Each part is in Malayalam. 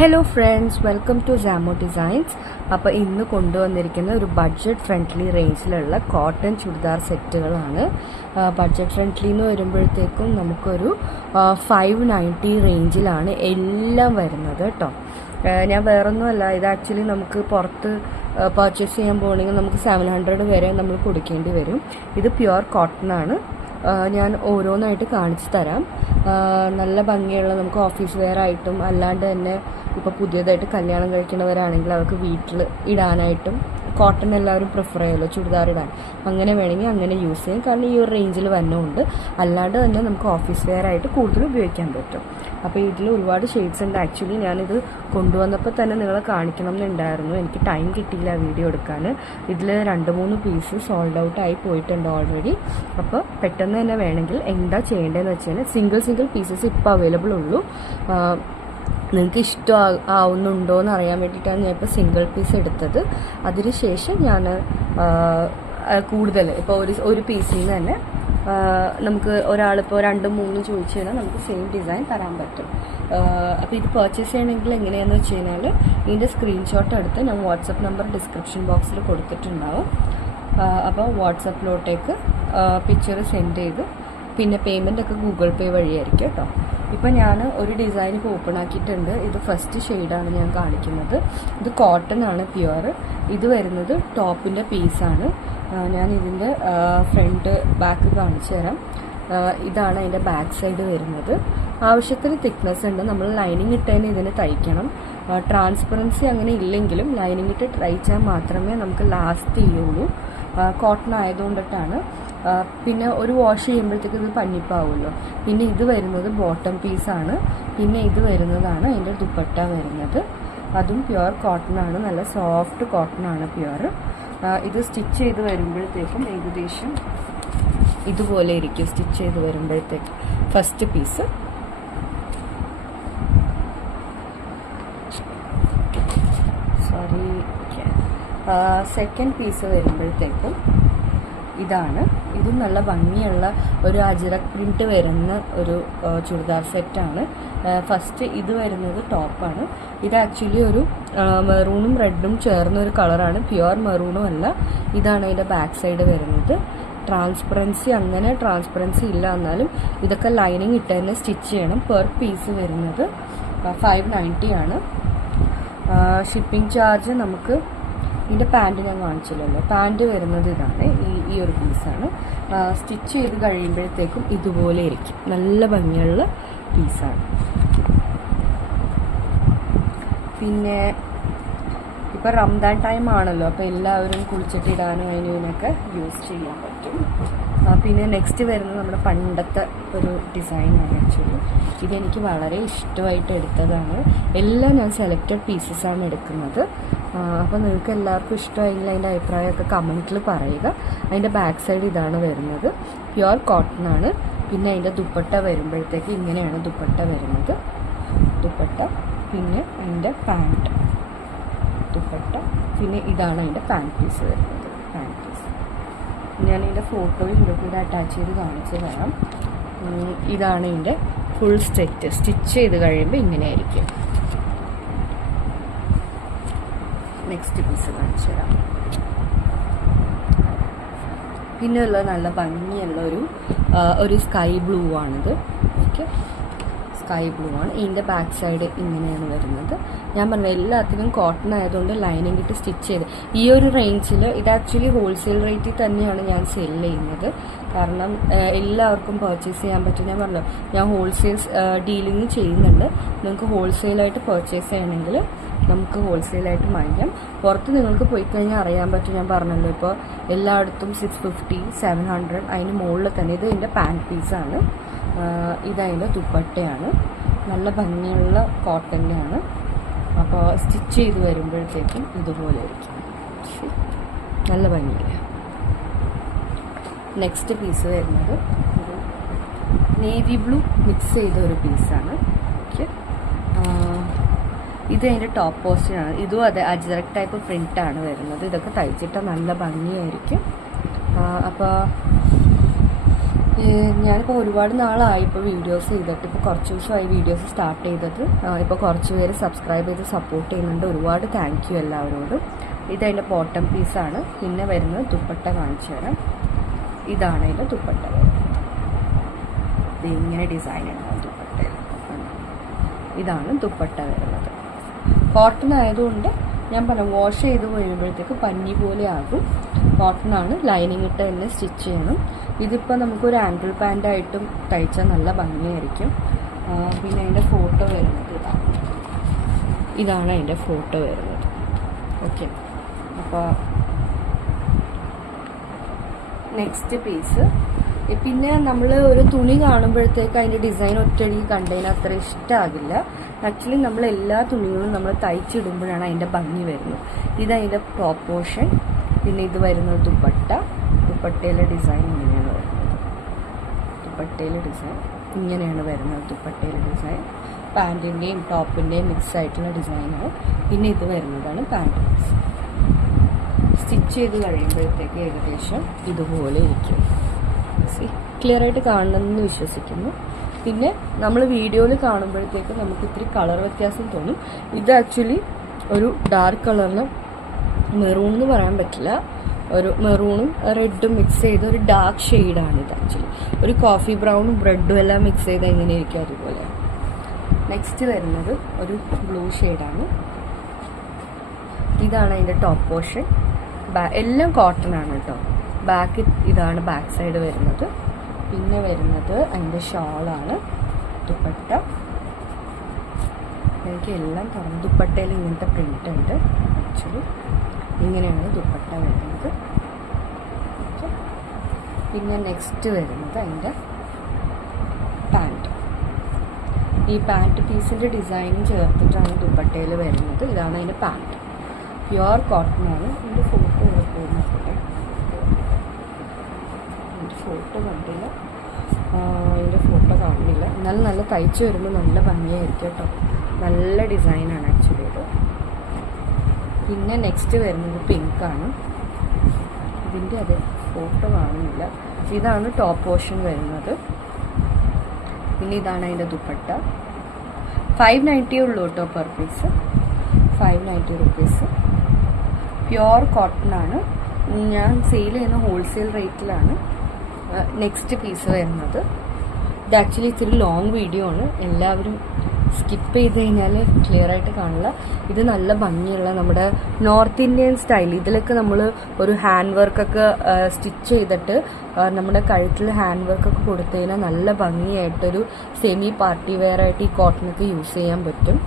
Hello friends, welcome to Samo Designs. അപ്പോൾ ഇന്ന് കൊണ്ടുവന്നിരിക്കുന്ന ഒരു ബഡ്ജറ്റ് ഫ്രണ്ട്ലി റേഞ്ചിലുള്ള കോട്ടൺ ചുരിദാർ സെറ്റുകളാണ്. ബഡ്ജറ്റ് ഫ്രണ്ട്ലി എന്ന് വരുമ്പോഴത്തേക്കും നമുക്കൊരു 590 റേഞ്ചിലാണ് എല്ലാം വരുന്നത് കേട്ടോ. ഞാൻ വേറൊന്നുമല്ല, ഇത് ആക്ച്വലി നമുക്ക് പുറത്ത് പർച്ചേസ് ചെയ്യാൻ പോകണമെങ്കിൽ നമുക്ക് 700 വരെ നമ്മൾ കൊടുക്കേണ്ടി വരും. ഇത് പ്യുവർ കോട്ടൺ ആണ്. ഞാൻ ഓരോന്നായിട്ട് കാണിച്ചു തരാം. നല്ല ഭംഗിയുള്ള നമുക്ക് ഓഫീസ് വെയർ ആയിട്ടും അല്ലാണ്ട് തന്നെ ഇപ്പോൾ പുതിയതായിട്ട് കല്യാണം കഴിക്കുന്നവരാണെങ്കിൽ അവർക്ക് വീട്ടിൽ ഇടാനായിട്ടും കോട്ടൺ എല്ലാവരും പ്രിഫർ ചെയ്യുമല്ലോ ചുരിദാർ ഇടാൻ. അങ്ങനെ വേണമെങ്കിൽ അങ്ങനെ യൂസ് ചെയ്യും. കാരണം ഈ ഒരു റേഞ്ചിൽ വന്നുകൊണ്ട് അല്ലാണ്ട് തന്നെ നമുക്ക് ഓഫീസ് വെയർ ആയിട്ട് കൂടുതൽ ഉപയോഗിക്കാൻ പറ്റും. അപ്പോൾ ഇതിൽ ഒരുപാട് ഷെയ്ഡ്സ് ഉണ്ട്. ആക്ച്വലി ഞാനിത് കൊണ്ടുവന്നപ്പോൾ തന്നെ നിങ്ങളെ കാണിക്കണം എന്നുണ്ടായിരുന്നു. എനിക്ക് ടൈം കിട്ടിയില്ല വീഡിയോ എടുക്കാൻ. ഇതിൽ 2-3 പീസ് സോൾഡ് ഔട്ട് ആയി പോയിട്ടുണ്ട് ഓൾറെഡി. അപ്പോൾ പെട്ടെന്ന് തന്നെ വേണമെങ്കിൽ എന്താ ചെയ്യേണ്ടതെന്ന് വെച്ചാൽ സിംഗിൾ പീസസ് ഇപ്പോൾ അവൈലബിൾ ഉള്ളൂ. നിങ്ങൾക്ക് ഇഷ്ടം ആവുന്നുണ്ടോ എന്ന് അറിയാൻ വേണ്ടിയിട്ടാണ് ഞാൻ ഇപ്പോൾ സിംഗിൾ പീസ് എടുത്തത്. അതിനുശേഷം ഞാൻ കൂടുതൽ ഇപ്പോൾ ഒരു പീസിൽ നിന്ന് തന്നെ നമുക്ക് ഒരാളിപ്പോൾ 2-3 ചോദിച്ചു കഴിഞ്ഞാൽ നമുക്ക് സെയിം ഡിസൈൻ തരാൻ പറ്റും. അപ്പോൾ ഇത് പർച്ചേസ് ചെയ്യണമെങ്കിൽ എങ്ങനെയാണെന്ന് വെച്ച് കഴിഞ്ഞാൽ ഇതിൻ്റെ സ്ക്രീൻഷോട്ട് എടുത്ത് ഞാൻ വാട്സപ്പ് നമ്പർ ഡിസ്ക്രിപ്ഷൻ ബോക്സിൽ കൊടുത്തിട്ടുണ്ടാവും. അപ്പോൾ വാട്സപ്പിലോട്ടേക്ക് പിക്ചർ സെൻഡ് ചെയ്ത് പിന്നെ പേയ്മെൻ്റ് ഒക്കെ ഗൂഗിൾ പേ വഴിയായിരിക്കും കേട്ടോ. ഇപ്പം ഞാൻ ഒരു ഡിസൈൻ ഇപ്പോൾ ഓപ്പൺ ആക്കിയിട്ടുണ്ട്. ഇത് ഫസ്റ്റ് ഷെയ്ഡാണ് ഞാൻ കാണിക്കുന്നത്. ഇത് കോട്ടൺ ആണ്, പ്യുവർ. ഇത് വരുന്നത് ടോപ്പിൻ്റെ പീസാണ്. ഞാൻ ഇതിൻ്റെ ഫ്രണ്ട് ബാക്ക് കാണിച്ചു തരാം. ഇതാണ് അതിൻ്റെ ബാക്ക് സൈഡ് വരുന്നത്. ആവശ്യത്തിന് തിക്നെസ് ഉണ്ട്. നമ്മൾ ലൈനിങ് ഇട്ടതിന് ഇതിന് തയ്ക്കണം. ട്രാൻസ്പെറൻസി അങ്ങനെ ഇല്ലെങ്കിലും ലൈനിങ് ഇട്ട് തയ്ച്ചാൽ മാത്രമേ നമുക്ക് ലാസ്റ്റ് ചെയ്യുള്ളൂ. കോട്ടൺ ആയതുകൊണ്ടിട്ടാണ്. പിന്നെ ഒരു വാഷ് ചെയ്യുമ്പോഴത്തേക്ക് ഇത് പഞ്ഞിപ്പാവുമല്ലോ. പിന്നെ ഇത് വരുന്നത് ബോട്ടം പീസാണ്. പിന്നെ ഇത് വരുന്നതാണ് അതിൻ്റെ ദുപ്പട്ട വരുന്നത്. അതും പ്യുവർ കോട്ടൺ ആണ്. നല്ല സോഫ്റ്റ് കോട്ടൺ ആണ്, പ്യുവർ. ഇത് സ്റ്റിച്ച് ചെയ്ത് വരുമ്പോഴത്തേക്കും ഏകദേശം ഇതുപോലെ ഇരിക്കും. സ്റ്റിച്ച് ചെയ്ത് വരുമ്പോഴത്തേക്കും ഫസ്റ്റ് പീസ്, സെക്കൻഡ് പീസ് വരുമ്പോഴത്തേക്കും ഇതാണ്. ഇതും നല്ല ഭംഗിയുള്ള ഒരു അജ്രക് പ്രിന്റ് വരുന്ന ഒരു ചുരിദാർ സെറ്റാണ്. ഫസ്റ്റ് ഇത് വരുന്നത് ടോപ്പാണ്. ഇത് ആക്ച്വലി ഒരു മെറൂണും റെഡും ചേർന്ന ഒരു കളറാണ്. പ്യുവർ മെറൂണും അല്ല. ഇതാണ് അതിൻ്റെ ബാക്ക് സൈഡ് വരുന്നത്. അങ്ങനെ ട്രാൻസ്പെറൻസി ഇല്ല, എന്നാലും ഇതൊക്കെ ലൈനിങ് ഇട്ട് തന്നെ സ്റ്റിച്ച് ചെയ്യണം. പെർ പീസ് വരുന്നത് 590 ആണ്. ഷിപ്പിംഗ് ചാർജ് നമുക്ക് ഇതിൻ്റെ പാൻറ്റ് ഞാൻ കാണിച്ചില്ലല്ലോ. പാൻറ്റ് വരുന്നത് ഇതാണ്, ഈ ഒരു പീസാണ്. സ്റ്റിച്ച് ചെയ്ത് കഴിയുമ്പോഴത്തേക്കും ഇതുപോലെ ഇരിക്കും. നല്ല ഭംഗിയുള്ള പീസാണ്. പിന്നെ ഇപ്പോൾ റംദാൻ ടൈം ആണല്ലോ, അപ്പോൾ എല്ലാവരും കുളിച്ചിട്ടിടാനും ഇതിനൊക്കെ യൂസ് ചെയ്യാൻ പറ്റും. പിന്നെ നെക്സ്റ്റ് വരുന്നത് നമ്മുടെ പണ്ടത്തെ ഒരു ഡിസൈനാണ്. ആക്ച്വലി ഇതെനിക്ക് വളരെ ഇഷ്ടമായിട്ട് എടുത്തതാണ്. എല്ലാം ഞാൻ സെലക്റ്റഡ് പീസസാണ് എടുക്കുന്നത്. അപ്പോൾ നിങ്ങൾക്ക് എല്ലാവർക്കും ഇഷ്ടമായില്ല അതിൻ്റെ അഭിപ്രായമൊക്കെ കമൻറ്റിൽ പറയുക. അതിൻ്റെ ബാക്ക് സൈഡ് ഇതാണ് വരുന്നത്. പ്യുവർ കോട്ടൺ ആണ്. പിന്നെ അതിൻ്റെ ദുപ്പട്ട വരുമ്പോഴത്തേക്ക് ഇങ്ങനെയാണ് ദുപ്പട്ട വരുന്നത്. ദുപ്പട്ട, പിന്നെ അതിൻ്റെ പാൻറ്റ്, ദുപ്പട്ട, പിന്നെ ഇതാണ് അതിൻ്റെ പാൻറ്റ് പീസ് വരുന്നത്. പാൻറ്റ് പീസ് ഞാൻ ഇതിൻ്റെ ഫോട്ടോയും ഇതൊക്കെ ഇത് അറ്റാച്ച് ചെയ്ത് കാണിച്ചു തരാം. ഇതാണ് ഇതിൻ്റെ ഫുൾ സെറ്റ്. സ്റ്റിച്ച് ചെയ്ത് കഴിയുമ്പോൾ ഇങ്ങനെയായിരിക്കും. നെക്സ്റ്റ് പീസ് കാണിച്ചു തരാം. പിന്നെ ഉള്ള നല്ല ഭംഗിയുള്ള ഒരു സ്കൈ ബ്ലൂ ആണിത്. ഓക്കെ, സ്കൈ ബ്ലൂ ആണ്. ഇതിൻ്റെ ബാക്ക് സൈഡ് ഇങ്ങനെയാണ് വരുന്നത്. ഞാൻ പറഞ്ഞ എല്ലാത്തിനും കോട്ടൺ ആയതുകൊണ്ട് ലൈനിങ് ഇട്ട് സ്റ്റിച്ച് ചെയ്ത് ഈ ഒരു റേഞ്ചിൽ ഇത് ആക്ച്വലി ഹോൾസെയിൽ റേറ്റിൽ തന്നെയാണ് ഞാൻ സെൽ ചെയ്യുന്നത്. കാരണം എല്ലാവർക്കും പർച്ചേസ് ചെയ്യാൻ പറ്റും. ഞാൻ പറഞ്ഞു ഞാൻ ഹോൾസെയിൽ ഡീലിങ് ചെയ്യുന്നുണ്ട്. നിങ്ങൾക്ക് ഹോൾസെയിലായിട്ട് പർച്ചേസ് ചെയ്യണമെങ്കിൽ നമുക്ക് ഹോൾസെയിലായിട്ട് വാങ്ങിക്കാം. പുറത്ത് നിങ്ങൾക്ക് പോയി കഴിഞ്ഞാൽ അറിയാൻ പറ്റും. ഞാൻ പറഞ്ഞല്ലോ, ഇപ്പോൾ എല്ലായിടത്തും 650, 700 അതിന് മുകളിൽ തന്നെ. ഇത് ഇതിൻ്റെ പാൻറ്റ് പീസാണ്. ഇതതിൻ്റെ ദുപ്പട്ടയാണ്. നല്ല ഭംഗിയുള്ള കോട്ടൻ്റെ ആണ്. അപ്പോൾ സ്റ്റിച്ച് ചെയ്ത് വരുമ്പോഴത്തേക്കും ഇതുപോലെ ആയിരിക്കും. നല്ല ഭംഗിയില്ല. നെക്സ്റ്റ് പീസ് വരുന്നത് ഒരു നേവി ബ്ലൂ മിക്സ് ചെയ്ത ഒരു പീസാണ്. ഓക്കെ, ഇത് അതിൻ്റെ ടോപ്പ് പോർഷനാണ്. ഇതും അതെ അജ്രക് ടൈപ്പ് പ്രിൻ്റാണ് വരുന്നത്. ഇതൊക്കെ തയ്ച്ചിട്ട് നല്ല ഭംഗിയായിരിക്കും. അപ്പോൾ ഞാനിപ്പോൾ ഒരുപാട് നാളായി ഇപ്പോൾ വീഡിയോസ് ചെയ്തിട്ട്, ഇപ്പോൾ കുറച്ച് ദിവസമായി വീഡിയോസ് സ്റ്റാർട്ട് ചെയ്തത്. ഇപ്പോൾ കുറച്ച് പേര് സബ്സ്ക്രൈബ് ചെയ്ത് സപ്പോർട്ട് ചെയ്യുന്നുണ്ട്. ഒരുപാട് താങ്ക് യു എല്ലാവരോടും. ഇതതിൻ്റെ ബോട്ടം പീസാണ്. പിന്നെ വരുന്നത് ദുപ്പട്ട കാണിച്ചു തരാം. ഇതാണ് അതിൻ്റെ ദുപ്പട്ട വരുന്നത്. ഇത് ഇങ്ങനെ ഡിസൈൻ ഉണ്ടാവും ദുപ്പട്ടയിൽ. ഇതാണ് ദുപ്പട്ട വരുന്നത്. കോട്ടൺ ആയതുകൊണ്ട് ഞാൻ പറഞ്ഞു, വാഷ് ചെയ്ത് കഴിയുമ്പോഴത്തേക്ക് പഞ്ഞി പോലെ ആകും. കോട്ടൺ ആണ്. ലൈനിങ് ഇട്ട് തന്നെ സ്റ്റിച്ച് ചെയ്യണം. ഇതിപ്പോൾ നമുക്കൊരു ആങ്കിൾ പാൻ്റായിട്ടും തയ്ച്ചാൽ നല്ല ഭംഗിയായിരിക്കും. പിന്നെ അതിൻ്റെ ഫോട്ടോ വരുന്നത് ഇതാണ് അതിൻ്റെ ഫോട്ടോ വരുന്നത്. ഓക്കെ, അപ്പോൾ നെക്സ്റ്റ് പീസ്. പിന്നെ നമ്മൾ ഒരു തുണി കാണുമ്പോഴത്തേക്ക് അതിൻ്റെ ഡിസൈൻ ഒറ്റയടിക്ക് കണ്ടതിന് അത്ര ഇഷ്ടമാകില്ല. ആക്ച്വലി നമ്മൾ എല്ലാ തുണികളും നമ്മൾ തയ്ച്ചിടുമ്പോഴാണ് അതിൻ്റെ ഭംഗി വരുന്നത്. ഇതതിൻ്റെ ടോപ്പ് പോർഷൻ. പിന്നെ ഇത് വരുന്നത് ദുപ്പട്ട. ദുപ്പട്ടയിലെ ഡിസൈൻ ഇങ്ങനെയാണ് വരുന്നത്. ദുപ്പട്ടയിലെ ഡിസൈൻ ഇങ്ങനെയാണ് വരുന്നത്. ദുപ്പട്ടയിലെ ഡിസൈൻ പാൻറ്റിൻ്റെയും ടോപ്പിൻ്റെയും മിക്സ് ആയിട്ടുള്ള ഡിസൈനാണ്. പിന്നെ ഇത് വരുന്നതാണ് പാൻറ്റ് പീസ്. സ്റ്റിച്ച് ചെയ്ത് കഴിയുമ്പോഴത്തേക്ക് ഏകദേശം ഇതുപോലെ ഇരിക്കും. ക്ലിയർ ആയിട്ട് കാണണമെന്ന് വിശ്വസിക്കുന്നു. പിന്നെ നമ്മൾ വീഡിയോയിൽ കാണുമ്പോഴത്തേക്ക് നമുക്ക് ഇത്തിരി കളർ വ്യത്യാസം തോന്നും. ഇത് ആക്ച്വലി ഒരു ഡാർക്ക് കളറിന് മെറൂൺ എന്ന് പറയാൻ പറ്റില്ല, ഒരു മെറൂണും റെഡും മിക്സ് ചെയ്ത ഒരു ഡാർക്ക് ഷെയ്ഡാണ് ഇത്. ആക്ച്വലി ഒരു കോഫി ബ്രൗണും ബ്രെഡും എല്ലാം മിക്സ് ചെയ്ത് എങ്ങനെ ഇരിക്കും അതുപോലെ. നെക്സ്റ്റ് വരുന്നത് ഒരു ബ്ലൂ ഷെയ്ഡാണ്. ഇതാണ് അതിൻ്റെ ടോപ്പ് പോർഷൻ. എല്ലാം കോട്ടൺ ആണ് കേട്ടോ. ബാക്ക് ഇതാണ് ബാക്ക് സൈഡ് വരുന്നത്. പിന്നെ വരുന്നത് അതിൻ്റെ ഷാളാണ്. ദുപ്പട്ട എനിക്ക് എല്ലാം തുറന്ന് ദുപ്പട്ടയിൽ ഇങ്ങനത്തെ പ്രിൻ്റ് ഉണ്ട്. ആക്ച്വലി ഇങ്ങനെയാണ് ദുപ്പട്ട വരുന്നത്. പിന്നെ നെക്സ്റ്റ് വരുന്നത് അതിൻ്റെ പാൻറ്റ്. ഈ പാൻറ്റ് പീസിൻ്റെ ഡിസൈനും ചേർത്തിട്ടാണ് ദുപ്പട്ടയിൽ വരുന്നത്. ഇതാണ് അതിൻ്റെ പാൻറ്റ്. പ്യുവർ കോട്ടൺ ആണ്. ഇതിൻ്റെ ഫോട്ടോ നോക്കട്ടെ. ഇതിൻ്റെ ഫോട്ടോ കണ്ടില്ല, അതിൻ്റെ ഫോട്ടോ കാണില്ല. എന്നാലും നല്ല തയ്ച്ച് വരുമ്പോൾ നല്ല ഭംഗിയായിരിക്കും കേട്ടോ. നല്ല ഡിസൈനാണ് ആക്ച്വലി ഇത്. പിന്നെ നെക്സ്റ്റ് വരുന്നത് പിങ്കാണ്. ഇതിൻ്റെ അത് ഫോട്ടോ കാണുന്നില്ല. ഇതാണ് ടോപ്പ് പോർഷൻ വരുന്നത്. പിന്നെ ഇതാണ് അതിൻ്റെ ദുപ്പട്ട. 590 ഉള്ളൂ കേട്ടോ per piece. 590 rupees. Pure cotton ആണ്. ഞാൻ സെയിൽ ചെയ്യുന്ന ഹോൾസെയിൽ റേറ്റിലാണ്. നെക്സ്റ്റ് പീസ് വരുന്നത്. ഇത് ആക്ച്വലി ഇത്തിരി ലോങ് വീഡിയോ ആണ്. എല്ലാവരും സ്കിപ്പ് ചെയ്ത് കഴിഞ്ഞാൽ ക്ലിയർ ആയിട്ട് കാണില്ല. ഇത് നല്ല ഭംഗിയുള്ള നമ്മുടെ നോർത്ത് ഇന്ത്യൻ സ്റ്റൈൽ. ഇതിലൊക്കെ നമ്മൾ ഒരു ഹാൻഡ് വർക്കൊക്കെ സ്റ്റിച്ച് ചെയ്തിട്ട് നമ്മുടെ കഴുത്തിൽ ഹാൻഡ് വർക്കൊക്കെ കൊടുത്തു കഴിഞ്ഞാൽ നല്ല ഭംഗിയായിട്ടൊരു സെമി പാർട്ടി വെയർ ആയിട്ട് ഈ കോട്ടണൊക്കെ യൂസ് ചെയ്യാൻ പറ്റും.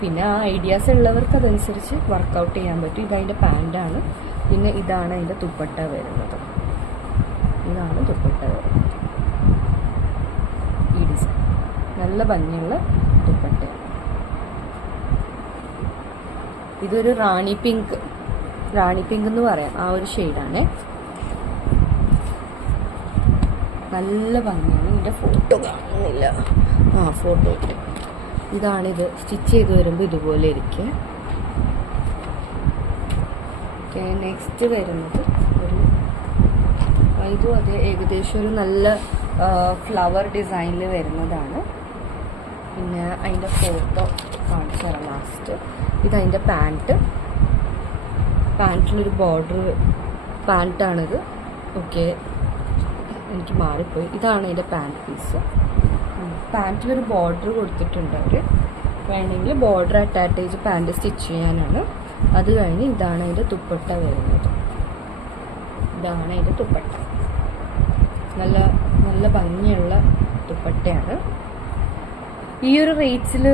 പിന്നെ ആ ഐഡിയാസ് ഉള്ളവർക്ക് അതനുസരിച്ച് വർക്കൗട്ട് ചെയ്യാൻ പറ്റും. ഇതതിൻ്റെ പാൻറ്റാണ്. പിന്നെ ഇതാണ് അതിൻ്റെ ദുപ്പട്ട വരുന്നത്. ഇതാണ് ദുപ്പട്ട വരുന്നത്. ഈ ഡിസൈൻ നല്ല ഭംഗിയുള്ള ദുപ്പട്ടയാണ്. ഇതൊരു റാണി പിങ്ക് എന്ന് പറയാം, ആ ഒരു ഷെയ്ഡാണേ. നല്ല ഭംഗിയാണ്. ഇതിൻ്റെ ഫോട്ടോ കാണുന്നില്ല. ഫോട്ടോ ഇതാണിത്. സ്റ്റിച്ച് ചെയ്ത് വരുമ്പോൾ ഇതുപോലെ ഇരിക്കുക. ഓക്കെ, നെക്സ്റ്റ് വരുന്നത് ഇതും അത് ഏകദേശം ഒരു നല്ല ഫ്ലവർ ഡിസൈനിൽ വരുന്നതാണ്. പിന്നെ അതിൻ്റെ ഫോട്ടോ കാണിച്ചു തരാം ലാസ്റ്റ്. ഇതതിൻ്റെ പാൻറ്റിലൊരു ബോർഡർ പാൻറ്റാണിത്. ഓക്കെ, എനിക്ക് മാറിപ്പോയി. ഇതാണ് അതിൻ്റെ പാൻറ്റ് പീസ്. പാൻറ്റിലൊരു ബോർഡർ കൊടുത്തിട്ടുണ്ട് അവർ. വേണമെങ്കിൽ ബോർഡർ അറ്റാച്ച് പാൻറ്റ് സ്റ്റിച്ച് ചെയ്യാനാണ്. അത് കഴിഞ്ഞ് ഇതാണ് അതിൻ്റെ ദുപ്പട്ട വരുന്നത്. ഇതാണ് അതിൻ്റെ ദുപ്പട്ട. നല്ല നല്ല ഭംഗിയുള്ള ദുപ്പട്ടയാണ്. ഈ ഒരു റേറ്റ്സിൽ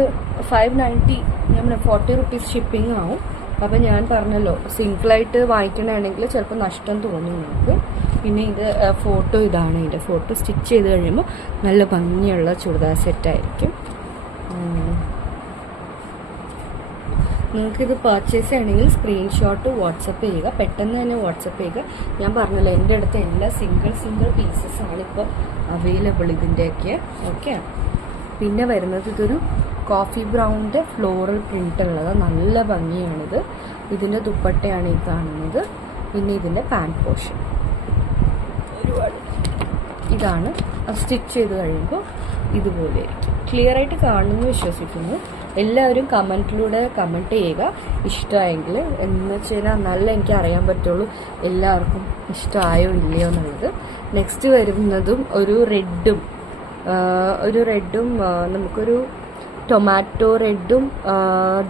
590, ഞാൻ 40 റുപ്പീസ് ഷിപ്പിംഗ് ആവും. അപ്പം ഞാൻ പറഞ്ഞല്ലോ, സിംഗിളായിട്ട് വാങ്ങിക്കണമെങ്കിൽ ചിലപ്പോൾ നഷ്ടം തോന്നും നിങ്ങൾക്ക്. പിന്നെ ഇത് ഫോട്ടോ ഇതാണ്. ഇതിൻ്റെ ഫോട്ടോ സ്റ്റിച്ച് ചെയ്ത് കഴിയുമ്പോൾ നല്ല ഭംഗിയുള്ള ചുരിദാർ സെറ്റായിരിക്കും. നിങ്ങൾക്കിത് പർച്ചേസ് ചെയ്യണമെങ്കിൽ സ്ക്രീൻഷോട്ട് വാട്സപ്പ് ചെയ്യുക. പെട്ടെന്ന് തന്നെ വാട്സപ്പ് ചെയ്യുക. ഞാൻ പറഞ്ഞല്ലോ, എൻ്റെ അടുത്ത് എല്ലാ സിംഗിൾ പീസസ് ആണ് ഇപ്പോൾ അവൈലബിൾ ഇതിൻ്റെയൊക്കെ. ഓക്കെ, പിന്നെ വരുന്നത് ഇതൊരു കോഫി ബ്രൗണിൻ്റെ ഫ്ലോറൽ പ്രിൻ്റ് ഉള്ളത്. നല്ല ഭംഗിയാണിത്. ഇതിൻ്റെ ദുപ്പട്ടയാണ് ഈ കാണുന്നത്. പിന്നെ ഇതിൻ്റെ പാൻറ്റ് പോർഷൻ ഇതാണ്. സ്റ്റിച്ച് ചെയ്ത് കഴിയുമ്പോൾ ഇതുപോലെ ആയിരിക്കും. ക്ലിയർ ആയിട്ട് കാണുമെന്ന് വിശ്വസിക്കുന്നു. എല്ലാവരും കമൻറ്റിലൂടെ കമൻറ്റ് ചെയ്യുക ഇഷ്ടമായെങ്കിൽ. എന്ന് വെച്ച് കഴിഞ്ഞാൽ നല്ല എനിക്ക് അറിയാൻ പറ്റുള്ളൂ എല്ലാവർക്കും ഇഷ്ടമായോ ഇല്ലയോ എന്നുള്ളത്. നെക്സ്റ്റ് വരുന്നതും ഒരു റെഡും നമുക്കൊരു ടൊമാറ്റോ റെഡും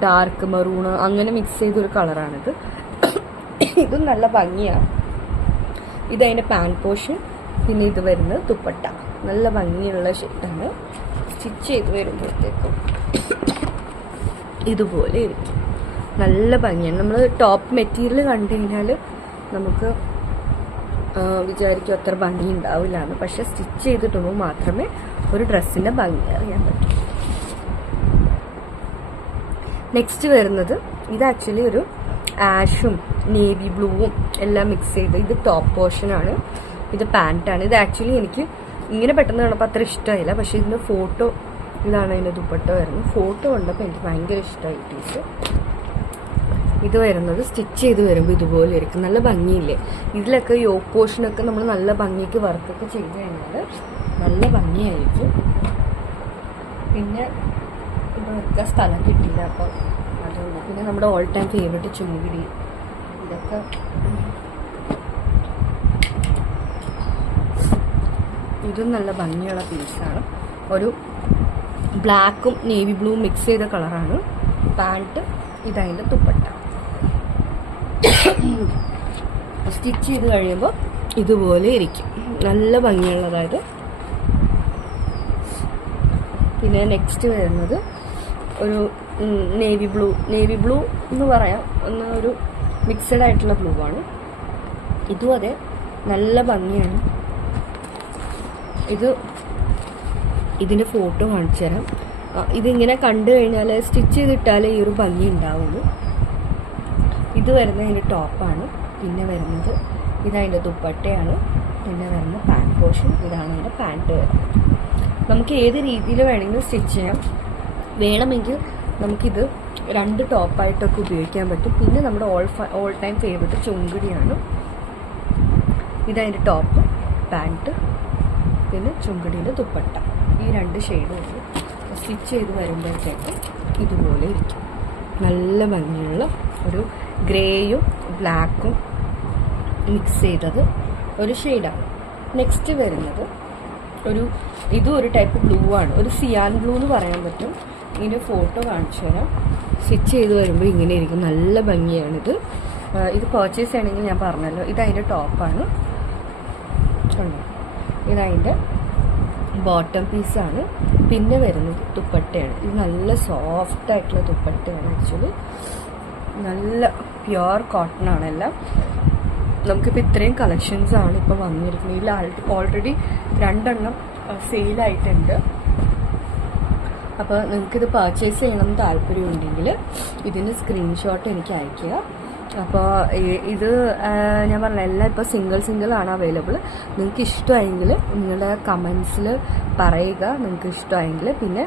ഡാർക്ക് മെറൂണ് അങ്ങനെ മിക്സ് ചെയ്തൊരു കളറാണിത്. ഇതും നല്ല ഭംഗിയാണ്. ഇതതിൻ്റെ പാൻറ് പോർഷൻ. പിന്നെ ഇത് വരുന്നത് ദുപ്പട്ട. നല്ല ഭംഗിയുള്ള ഷെയ്ഡാണ്. സ്റ്റിച്ച് ചെയ്ത് വരുമ്പോഴത്തേക്കും ഇതുപോലെ ഇരിക്കും. നല്ല ഭംഗിയാണ്. നമ്മൾ ടോപ്പ് മെറ്റീരിയൽ കണ്ടു കഴിഞ്ഞാൽ നമുക്ക് വിചാരിക്കും അത്ര ഭംഗി ഉണ്ടാവില്ല എന്ന്. പക്ഷെ സ്റ്റിച്ച് ചെയ്തിട്ടുമ്പോൾ മാത്രമേ ഒരു ഡ്രസ്സിൻ്റെ ഭംഗി അറിയാൻ പറ്റൂ. നെക്സ്റ്റ് വരുന്നത് ഇത് ആക്ച്വലി ഒരു ആഷും നേവി ബ്ലൂവും എല്ലാം മിക്സ് ചെയ്ത്, ഇത് ടോപ്പ് പോർഷനാണ്, ഇത് പാൻറ്റാണ്. ഇത് ആക്ച്വലി എനിക്ക് ഇങ്ങനെ പെട്ടെന്ന് കണ്ടപ്പോൾ അത്ര ഇഷ്ടമായില്ല. പക്ഷേ ഇതിൻ്റെ ഫോട്ടോ, ഇതാണ് അതിൻ്റെ ദുപ്പട്ട വരുന്നത്. ഫോട്ടോ കണ്ടപ്പോൾ എനിക്ക് ഭയങ്കര ഇഷ്ടമായി പീസ്. ഇത് വരുന്നത് സ്റ്റിച്ച് ചെയ്ത് വരുമ്പോൾ ഇതുപോലെ ഇരിക്കും. നല്ല ഭംഗിയില്ലേ? ഇതിലൊക്കെ യോക്ക് പോർഷനൊക്കെ നമ്മൾ നല്ല ഭംഗിക്ക് വർക്കൊക്കെ ചെയ്ത് കഴിഞ്ഞാൽ നല്ല ഭംഗിയായിരിക്കും. പിന്നെ ഇവിടെ വെക്കാൻ സ്ഥലം കിട്ടിയില്ല, അപ്പോൾ അതുകൊണ്ട്. പിന്നെ നമ്മുടെ ഓൾ ടൈം ഫേവറേറ്റ് ചുങ്കിടി, ഇതൊക്കെ ഇതും നല്ല ഭംഗിയുള്ള പീസാണ്. ഒരു ബ്ലാക്കും നേവി ബ്ലൂവും മിക്സ് ചെയ്ത കളറാണ് പാൻറ്റ്. ഇതതിൻ്റെ ദുപ്പട്ട. സ്റ്റിച്ച് ചെയ്ത് കഴിയുമ്പോൾ ഇതുപോലെ ഇരിക്കും. നല്ല ഭംഗിയുള്ളതായത്. പിന്നെ നെക്സ്റ്റ് വരുന്നത് ഒരു നേവി ബ്ലൂ എന്ന് പറയാം, ഒരു മിക്സഡ് ആയിട്ടുള്ള ബ്ലൂ ആണ്. ഇതും അതെ, നല്ല ഭംഗിയാണ്. ഇതിൻ്റെ ഫോട്ടോ കാണിച്ചു തരാം. ഇതിങ്ങനെ കണ്ടു കഴിഞ്ഞാൽ സ്റ്റിച്ച് ചെയ്തിട്ടാലേ ഈ ഒരു ഭംഗി ഉണ്ടാവുള്ളൂ. ഇത് വരുന്നത് അതിൻ്റെ ടോപ്പാണ്. പിന്നെ വരുന്നത് ഇതതിൻ്റെ ദുപ്പട്ടയാണ്. പിന്നെ വരുന്ന പാൻറ് പോർഷൻ. ഇതാണ് അതിൻ്റെ പാൻറ്റ് വരുന്നത്. നമുക്ക് ഏത് രീതിയിൽ വേണമെങ്കിലും സ്റ്റിച്ച് ചെയ്യാം. വേണമെങ്കിൽ നമുക്കിത് 2 ടോപ്പായിട്ടൊക്കെ ഉപയോഗിക്കാൻ പറ്റും. പിന്നെ നമ്മുടെ ഓൾ ടൈം ഫേവറേറ്റ് ചുങ്കിടിയാണ്. ഇതതിൻ്റെ ടോപ്പ്, പാൻറ്റ്, പിന്നെ ചുങ്കിടിൻ്റെ ദുപ്പട്ട. ഈ 2 ഷെയ്ഡും സ്റ്റിച്ച് ചെയ്ത് വരുമ്പോഴത്തേക്ക് ഇതുപോലെ ഇരിക്കും. നല്ല ഭംഗിയുള്ള ഒരു ഗ്രേയും ബ്ലാക്കും മിക്സ് ചെയ്തത് ഒരു ഷെയ്ഡാണ്. നെക്സ്റ്റ് വരുന്നത് ഇതും ഒരു ടൈപ്പ് ബ്ലൂ ആണ്. ഒരു സിയാൻ ബ്ലൂ എന്ന് പറയാൻ പറ്റും. ഇതിൻ്റെ ഫോട്ടോ കാണിച്ചു തരാം. സ്റ്റിച്ച് ചെയ്ത് വരുമ്പോൾ ഇങ്ങനെ ഇരിക്കും. നല്ല ഭംഗിയാണിത്. ഇത് പർച്ചേസ് ചെയ്യണമെങ്കിൽ ഞാൻ പറഞ്ഞല്ലോ, ഇതതിൻ്റെ ടോപ്പാണ്. ഇതതിൻ്റെ ബോട്ടം പീസാണ്. പിന്നെ വരുന്നത് ദുപ്പട്ടയാണ്. ഇത് നല്ല സോഫ്റ്റ് ആയിട്ടുള്ള ദുപ്പട്ടയാണ്. ആക്ച്വലി നല്ല പ്യുവർ കോട്ടൺ ആണ് എല്ലാം. നമുക്കിപ്പോൾ ഇത്രയും കളക്ഷൻസാണ് ഇപ്പോൾ വന്നിരിക്കുന്നത്. ഇതിൽ ഓൾറെഡി 2 എണ്ണം സെയിലായിട്ടുണ്ട്. അപ്പോൾ നിങ്ങൾക്കിത് പർച്ചേസ് ചെയ്യണമെന്ന് താല്പര്യമുണ്ടെങ്കിൽ ഇതിൻ്റെ സ്ക്രീൻഷോട്ട് എനിക്ക് അയയ്ക്കുക. അപ്പോൾ ഇത് ഞാൻ പറഞ്ഞ എല്ലാം ഇപ്പോൾ സിംഗിളാണ് അവൈലബിൾ. നിങ്ങൾക്ക് ഇഷ്ടമായെങ്കിൽ നിങ്ങളുടെ കമൻസിൽ പറയുക നിങ്ങൾക്ക് ഇഷ്ടമായെങ്കിൽ. പിന്നെ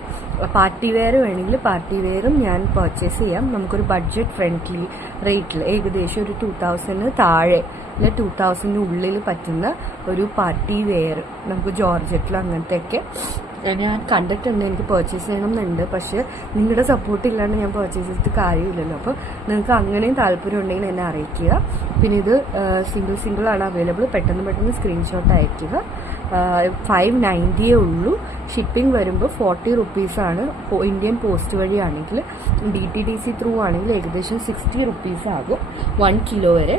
പാർട്ടി വെയർ വേണമെങ്കിൽ പാർട്ടി വെയറും ഞാൻ പർച്ചേസ് ചെയ്യാം. നമുക്കൊരു ബഡ്ജറ്റ് ഫ്രണ്ട്ലി റേറ്റിൽ ഏകദേശം ഒരു 2000 താഴെ, അല്ലെ 2000 ഉള്ളിൽ പറ്റുന്ന ഒരു പാർട്ടി വെയർ നമുക്ക് ജോർജറ്റിൽ അങ്ങനത്തെയൊക്കെ ഞാൻ കണ്ടിട്ടുണ്ട്. എനിക്ക് പർച്ചേസ് ചെയ്യണം എന്നുണ്ട്. പക്ഷേ നിങ്ങളുടെ സപ്പോർട്ട് ഇല്ലാണ്ട് ഞാൻ പർച്ചേസ് ചെയ്തിട്ട് കാര്യമില്ലല്ലോ. അപ്പോൾ നിങ്ങൾക്ക് അങ്ങനെയും താല്പര്യം ഉണ്ടെങ്കിൽ എന്നെ അറിയിക്കുക. പിന്നെ ഇത് സിംഗിളാണ് അവൈലബിൾ. പെട്ടെന്ന് സ്ക്രീൻഷോട്ട് അയയ്ക്കുക. 590 ഉള്ളൂ. ഷിപ്പിംഗ് വരുമ്പോൾ 40 റുപ്പീസാണ്. ഇന്ത്യൻ പോസ്റ്റ് വഴിയാണെങ്കിൽ, DTDC ത്രൂ ആണെങ്കിൽ ഏകദേശം 60 റുപ്പീസ് ആകും 1 കിലോ വരെ.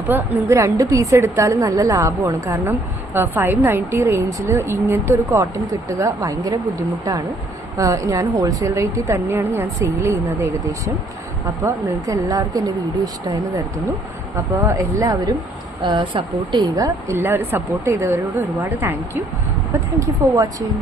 അപ്പോൾ നിങ്ങൾക്ക് 2 പീസ് എടുത്താലും നല്ല ലാഭമാണ്. കാരണം 590 റേഞ്ചിൽ ഇങ്ങനത്തെ ഒരു കോട്ടൺ കിട്ടുക ഭയങ്കര ബുദ്ധിമുട്ടാണ്. ഞാൻ ഹോൾസെയിൽ റേറ്റിൽ തന്നെയാണ് ഞാൻ സെയിൽ ചെയ്യുന്നത് ഏകദേശം. അപ്പോൾ നിങ്ങൾക്ക് എല്ലാവർക്കും എൻ്റെ വീഡിയോ ഇഷ്ടമായെന്ന് കരുതുന്നു. അപ്പോൾ എല്ലാവരും സപ്പോർട്ട് ചെയ്യുക. എല്ലാവരും സപ്പോർട്ട് ചെയ്തവരോട് ഒരുപാട് താങ്ക് യു. അപ്പോൾ താങ്ക് യു ഫോർ വാച്ചിങ്.